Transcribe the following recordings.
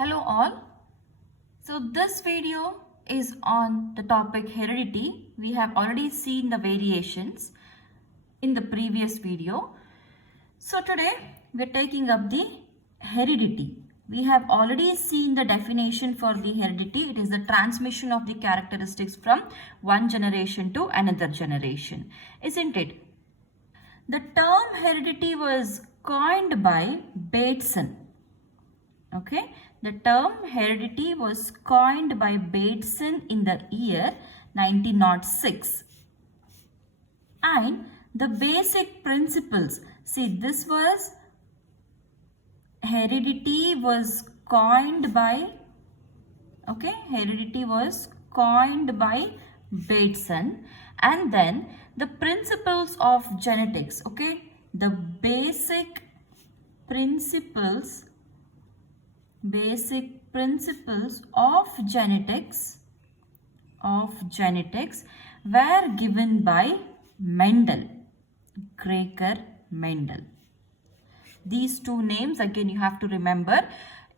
Hello all. So this video is on the topic heredity. We have already seen the variations in the previous video. So today we are taking up the heredity. We have already seen the definition for the heredity. It is the transmission of the characteristics from one generation to another generation, isn't it? The term heredity was coined by Bateson. Okay, the term heredity was coined by Bateson in the year 1906. And the basic principles, see, this was heredity was coined by, heredity was coined by Bateson, and then the principles of genetics, the basic principles of genetics were given by Gregor Mendel. These two names again you have to remember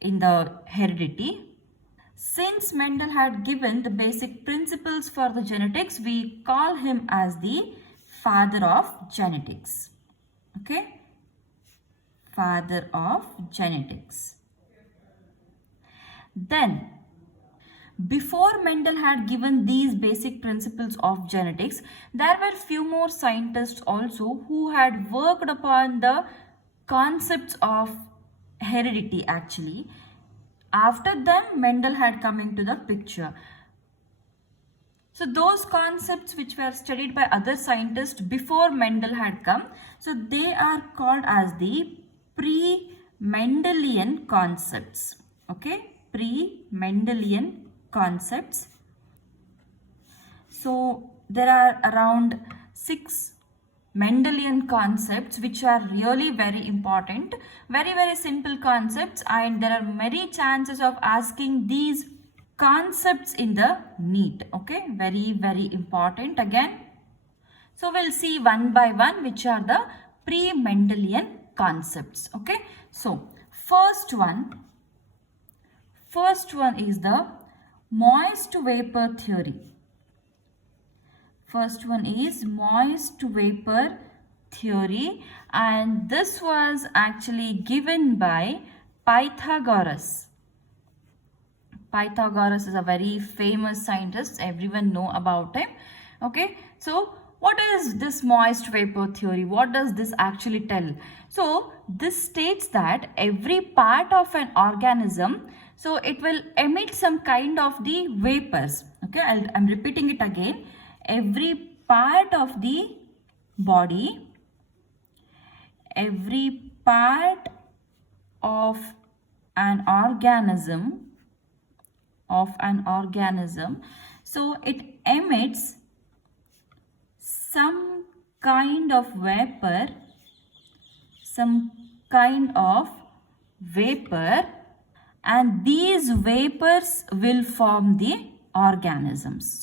in the heredity. Since Mendel had given the basic principles for the genetics, we call him as the father of genetics. Father of genetics. Then, before Mendel had given these basic principles of genetics, there were few more scientists also who had worked upon the concepts of heredity actually. After them, Mendel had come into the picture. So those concepts which were studied by other scientists before Mendel had come, so they are called as the pre-Mendelian concepts. Pre-Mendelian concepts. So there are around 6 Mendelian concepts which are really very important, very simple concepts, and there are many chances of asking these concepts in the NEET. Very important again. So we'll see one by one which are the pre-Mendelian concepts. So first one is the moist vapor theory. First one is moist vapor theory, and this was actually given by Pythagoras. Pythagoras is a very famous scientist. Everyone know about him. So what is this moist vapor theory? What does this actually tell? So this states that every part of an organism, so it will emit some kind of the vapors. I'm repeating it again. Every part of the body, every part of an organism, so it emits some kind of vapor, and these vapors will form the organisms.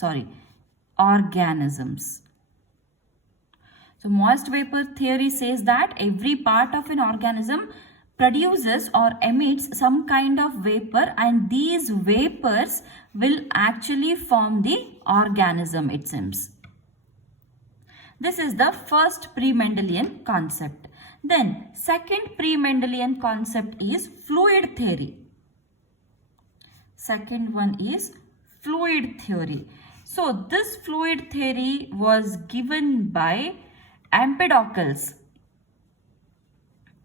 So moist vapor theory says that every part of an organism produces or emits some kind of vapor, and these vapors will actually form the organism, it seems. This is the first pre-Mendelian concept. Then second pre-Mendelian concept is fluid theory. Second one is fluid theory. So this fluid theory was given by Empedocles.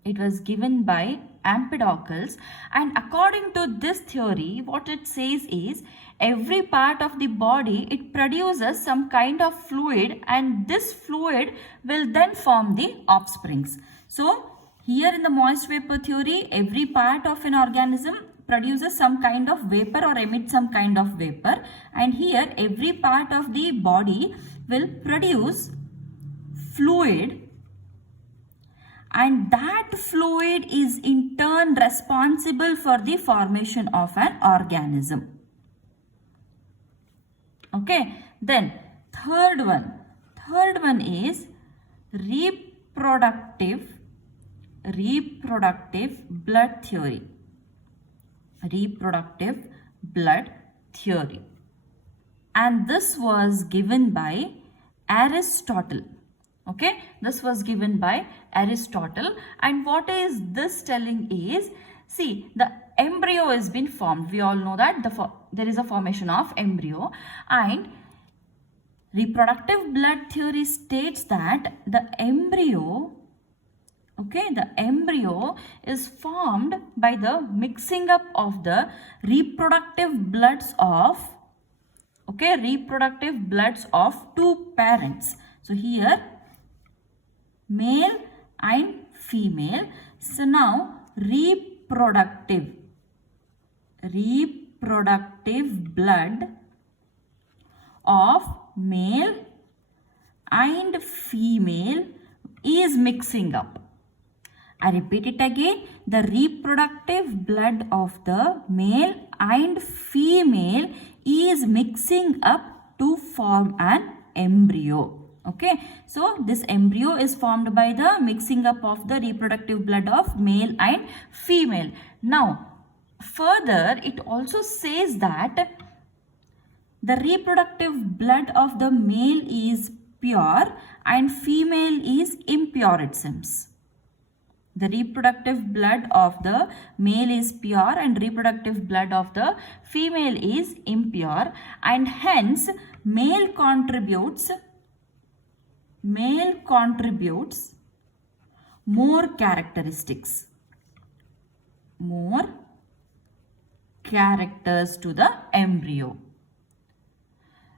It was given by Empedocles, and according to this theory, what it says is every part of the body, it produces some kind of fluid, and this fluid will then form the offsprings. So here in the moist vapor theory, every part of an organism produces some kind of vapor or emits some kind of vapor, and here every part of the body will produce fluid, and that fluid is in turn responsible for the formation of an organism. Then third one is reproductive blood theory. reproductive blood theory. And this was given by Aristotle. Okay, this was given by Aristotle. And what is this telling is, see, the embryo has been formed. We all know that there is a formation of embryo, and reproductive blood theory states that the embryo, okay, the embryo is formed by the mixing up of the reproductive bloods of, okay, reproductive bloods of two parents. So here male and female. So now reproductive blood of male and female is mixing up. I repeat it again. The reproductive blood of the male and female is mixing up to form an embryo. Okay, so this embryo is formed by the mixing up of the reproductive blood of male and female. Now, further, it also says that the reproductive blood of the male is pure and female is impure, it seems. The reproductive blood of the male is pure and reproductive blood of the female is impure, and hence male contributes more characteristics, more characters to the embryo.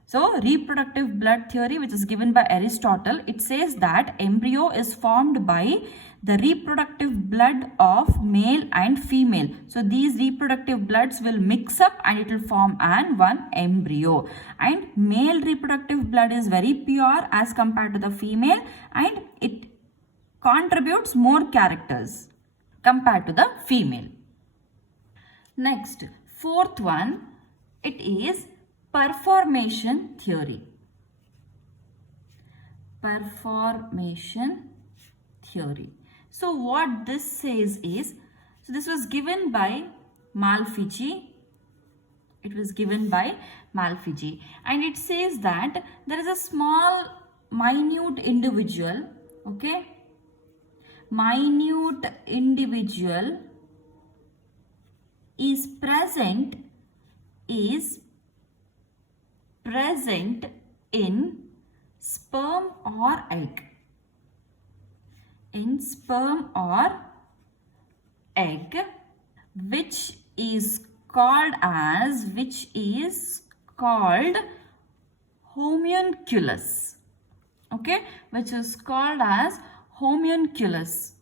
So reproductive blood theory, which is given by Aristotle, it says that embryo is formed by the reproductive blood of male and female. So these reproductive bloods will mix up and it will form one embryo. And male reproductive blood is very pure as compared to the female, and it contributes more characters compared to the female. Next, fourth one, it is Performation theory. Performation theory. So what this says is, so this was given by Malfigi. It was given by Malfigi, and it says that there is a small minute individual, okay, minute individual is present in sperm or egg. In sperm or egg, which is called homunculus. Okay, which is called as homunculus.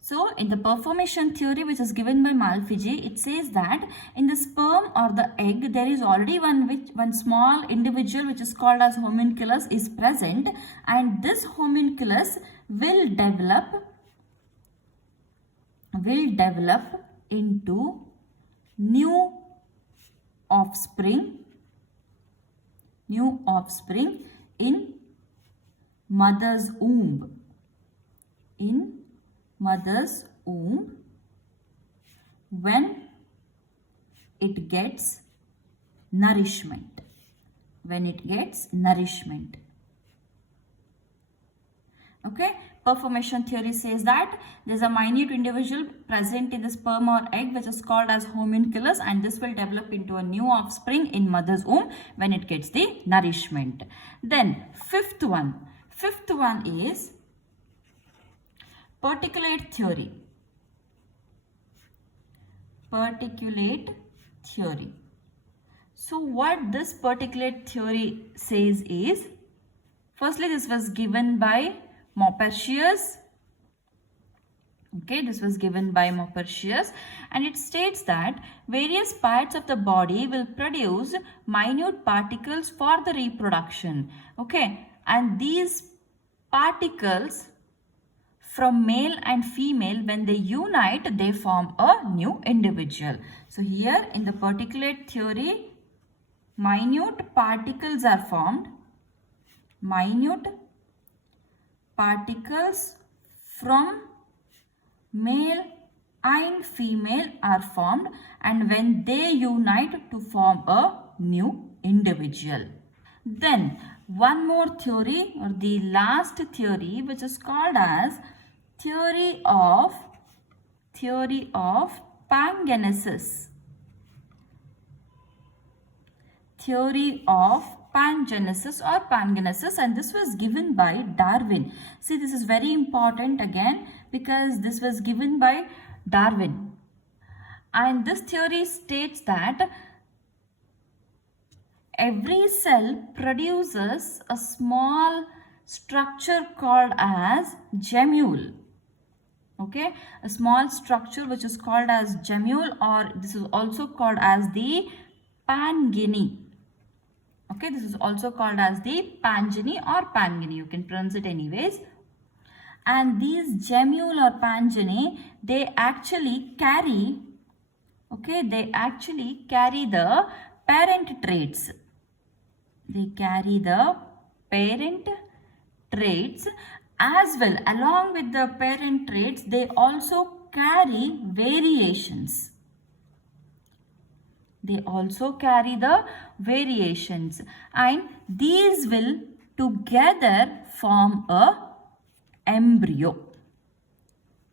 So in the performation theory, which is given by Malfigi, it says that in the sperm or the egg, there is already one small individual which is called as homunculus is present, and this homunculus will develop into new offspring in mother's womb. In mother's womb, when it gets nourishment. Okay, performation theory says that there is a minute individual present in the sperm or egg which is called as homunculus, and this will develop into a new offspring in mother's womb when it gets the nourishment. Then fifth one is particulate theory. So what this particulate theory says is, firstly, this was given by Maupertuis. Okay, this was given by Maupertuis, and it states that various parts of the body will produce minute particles for the reproduction. Okay, and these particles from male and female, when they unite, they form a new individual. So here in the particulate theory, minute particles are formed. Minute particles from male and female are formed, and when they unite to form a new individual. Then one more theory, or the last theory, which is called as theory of pangenesis. Theory of pangenesis or pangenesis, and this was given by Darwin. See, this is very important again because this was given by Darwin. And this theory states that every cell produces a small structure called as gemule. Okay, a small structure which is called as gemule, or this is also called as the pangeny. Okay, this is also called as the pangeny or pangeny. You can pronounce it anyways. And these gemule or pangeny, they actually carry, the parent traits. They carry the parent traits as well. Along with the parent traits, they also carry variations. They also carry the variations, and these will together form a embryo.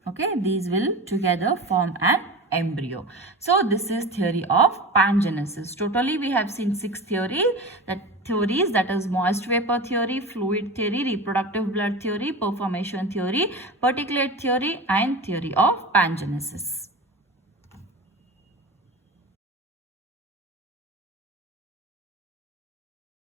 Okay, these will together form an embryo. So this is theory of pangenesis. Totally we have seen 6 theories, that is moist vapor theory, fluid theory, reproductive blood theory, performation theory, particulate theory, and theory of pangenesis.